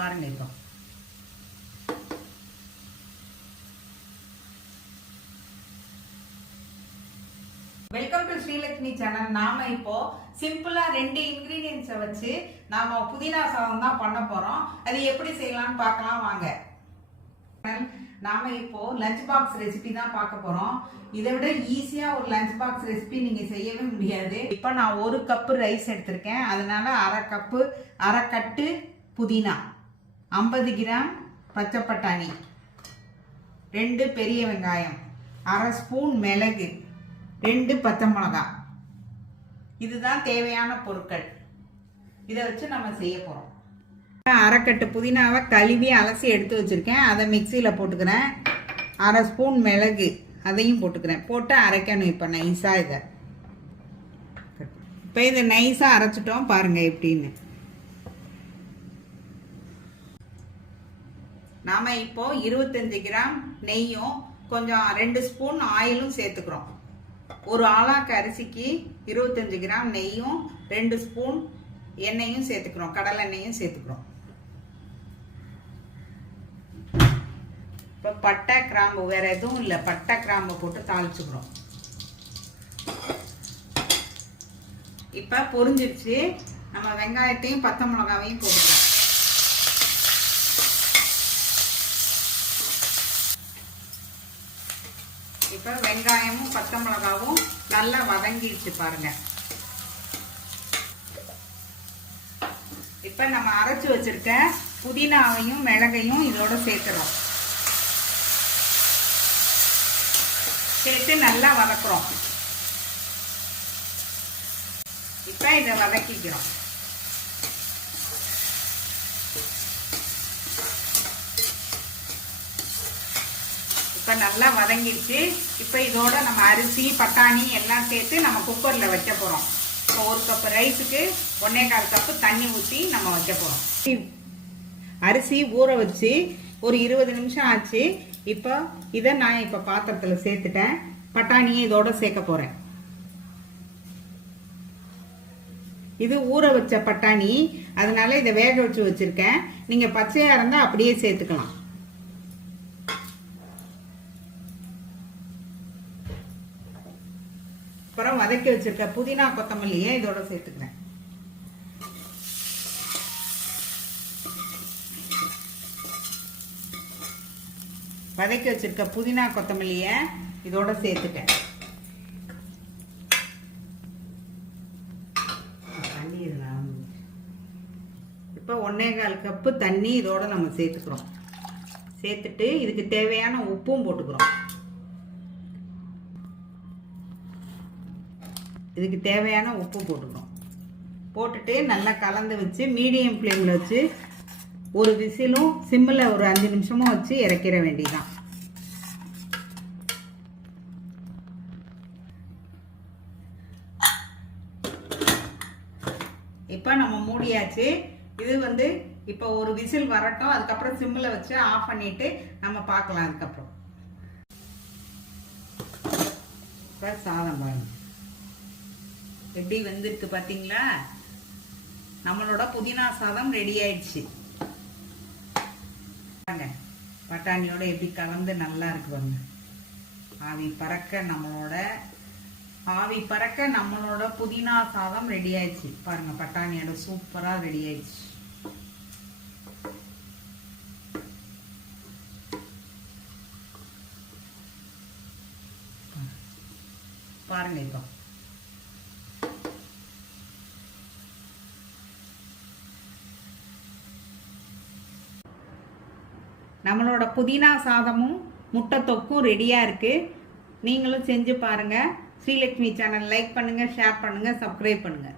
பாருங்க இப்போ welcome to Srilakshmi channel நாம இப்போ சிம்பிளா ரெண்டு இன்கிரீடியன்ஸை வச்சு நாம புதினா சாதம் தான் பண்ண போறோம். அது எப்படி செய்யலாம்னு பார்க்கலாம் வாங்க. நாம இப்போ லஞ்ச் பாக்ஸ் ரெசிபி தான் பார்க்க போறோம். இதை விட ஈஸியா ஒரு லஞ்ச் பாக்ஸ் ரெசிபி நீங்க செய்யவே முடியாது. இப்போ நான் ஒரு கப்பு ரைஸ் எடுத்திருக்கேன். அதனால அரை கப்பு அரை கட்டு புதினா. ஐம்பது கிராம் பச்சை பட்டாணி. ரெண்டு பெரிய வெங்காயம் அரை ஸ்பூன் மிளகு ரெண்டு பச்சை மிளகாய் இதுதான் தேவையான பொருட்கள். இதை வச்சு நம்ம செய்ய போகிறோம் அரைக்கட்டு புதினாவை கழுவி அலசி எடுத்து வச்சுருக்கேன். அதை மிக்சியில் போட்டுக்கிறேன். அரை ஸ்பூன் மிளகு அதையும் போட்டுக்கிறேன். போட்டு அரைக்கணும் இப்போ நைஸாக இதை. இப்போ இதை நைஸாக அரைச்சிட்டோம் பாருங்கள் எப்படின்னு. நாம இப்போ இருபத்தஞ்சு கிராம் நெய்யும் கொஞ்சம் ரெண்டு ஸ்பூன் ஆயிலும் சேர்த்துக்கிறோம். ஒரு ஆளாக்கு அரிசிக்கு இருபத்தஞ்சு கிராம் நெய்யும் ரெண்டு ஸ்பூன் எண்ணெயும் சேர்த்துக்கிறோம். கடலை எண்ணெயும் சேர்த்துக்கிறோம். இப்போ பட்டை கிராம்பு வேற எதுவும் இல்லை. பட்டை கிராம்பு போட்டு தாளிச்சுக்கிறோம். இப்போ பொரிஞ்சிடுச்சு நம்ம வெங்காயத்தையும் பச்சை மிளகாவையும் போட்டுக்கிறோம் இப்போ வெங்காயமும் பச்சை மிளகாவும் நல்லா வதங்கிடுச்சு பாருங்க. இப்போ நம்ம அரைச்சு வச்சிருக்க புதினாவையும் மிளகையும் இதோட சேர்த்துறோம். சேர்த்து நல்லா வதக்குறோம். இப்போ இதை வதக்கிக்கிறோம். இப்போ நல்லா வதங்கிடுச்சு. இப்போ இதோட நம்ம அரிசி பட்டாணி எல்லாம் சேர்த்து நம்ம குக்கரில் வைக்க போகிறோம் இப்போ ஒரு கப் ரைஸுக்கு ஒன்னே கால் கப்பு தண்ணி ஊற்றி நம்ம வைக்க போகிறோம் அரிசி ஊற வச்சு ஒரு இருபது நிமிஷம் ஆச்சு. இப்போ இதை நான் இப்போ பாத்திரத்தில் சேர்த்துட்டேன். பட்டாணியை இதோட சேர்க்க போகிறேன் இது ஊற வச்ச பட்டாணி. அதனால இதை வேக வச்சு வச்சுருக்கேன். நீங்கள் பச்சையாக இருந்தால் அப்படியே சேர்த்துக்கலாம். அப்புறம் வதக்கி வச்சுருக்க புதினா கொத்தமல்லியை இதோட சேர்த்துக்கிறேன்? வதக்கி வச்சுருக்க புதினா கொத்தமல்லியை இதோட சேர்த்துட்டேன். இப்போ ஒன்னே கால் கப்பு தண்ணி இதோட நம்ம சேர்த்துக்கிறோம். சேர்த்துட்டு இதுக்கு தேவையான உப்பும் போட்டுக்கிறோம். இதுக்கு தேவையான உப்பு போட்டுக்கணும். போட்டுட்டு நல்லா கலந்து வச்சு மீடியம் ஃப்ளேமில் வச்சு ஒரு விசிலும் சிம்மில் ஒரு அஞ்சு நிமிஷமும் வச்சு இறக்கிற வேண்டிதான் இப்போ நம்ம மூடியாச்சு. இது வந்து இப்போ ஒரு விசில் வரட்டும் அதுக்கப்புறம் சிம்மில் வச்சு ஆஃப் பண்ணிட்டு நம்ம பார்க்கலாம் அதுக்கப்புறம். சாதம் பாருங்கள் எப்படி வெந்திருக்கு பார்த்தீங்களா நம்மளோட புதினா சாதம் ரெடி ஆயிடுச்சு. பாருங்க பட்டாணியோட எப்படி கலந்து நல்லா இருக்கு பாருங்க. ஆவி பறக்க நம்மளோட ஆவி பறக்க நம்மளோட புதினா சாதம் ரெடி ஆயிடுச்சு. பாருங்க பட்டாணியோட சூப்பரா ரெடி ஆயிடுச்சு. பாருங்க இப்போ. நம்மளோட புதினா சாதமும் முட்டை தொக்கும் ரெடியாக இருக்குது நீங்களும் செஞ்சு பாருங்கள் ஸ்ரீலக்ஷ்மி சேனல் லைக் பண்ணுங்கள் ஷேர் பண்ணுங்கள் சப்ஸ்கிரைப் பண்ணுங்கள்